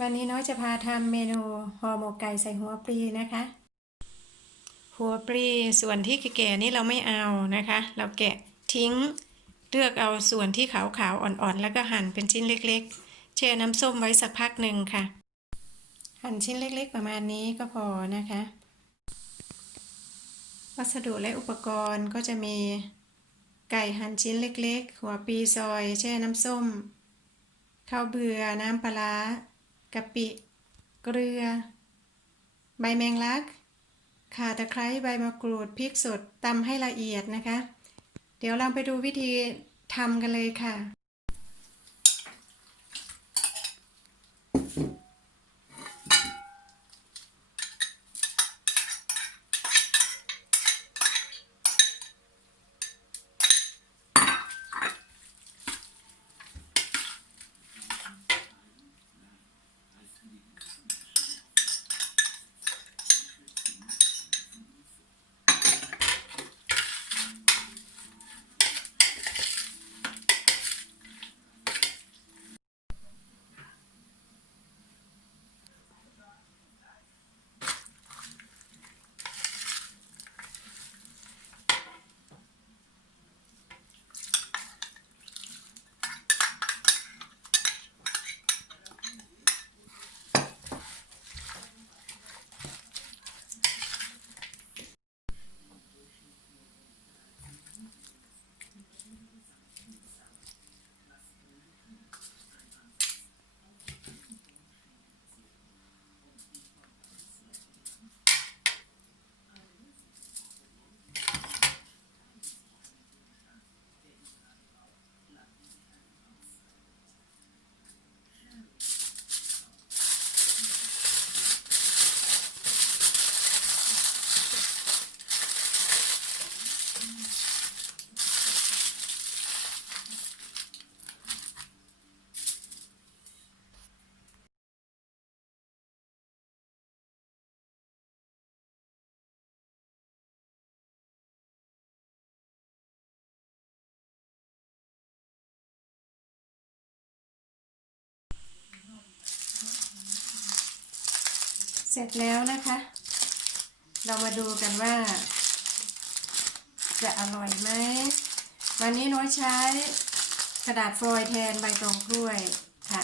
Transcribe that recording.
วันนี้น้อยจะพาทำเมนูห่อหมกไก่ใส่หัวปลีนะคะ หัวปลีส่วนที่แก่ๆนี่เราไม่เอานะคะ เราแกะทิ้ง เลือกเอาส่วนที่ขาวๆอ่อนๆ แล้วก็หั่นเป็นชิ้นเล็กๆ แช่น้ำส้มไว้สักพักหนึ่งค่ะ หั่นชิ้นเล็กๆ ประมาณนี้ก็พอนะคะ วัสดุและอุปกรณ์ก็จะมีไก่หั่นชิ้นเล็กๆ หัวปลีซอย แช่น้ำส้มข้าวเบื่อน้ำปลาร้า กะปิ เกลือ ใบแมงลัก ข่าตะไคร้ใบมะกรูดพริกสดตำให้ละเอียดนะคะ เดี๋ยวเราไปดูวิธีทำกันเลยค่ะ เสร็จแล้วนะคะ เรามาดูกันว่า จะอร่อยไหม วันนี้น้อยใช้กระดาษฟอยล์แทนใบตองกล้วยค่ะ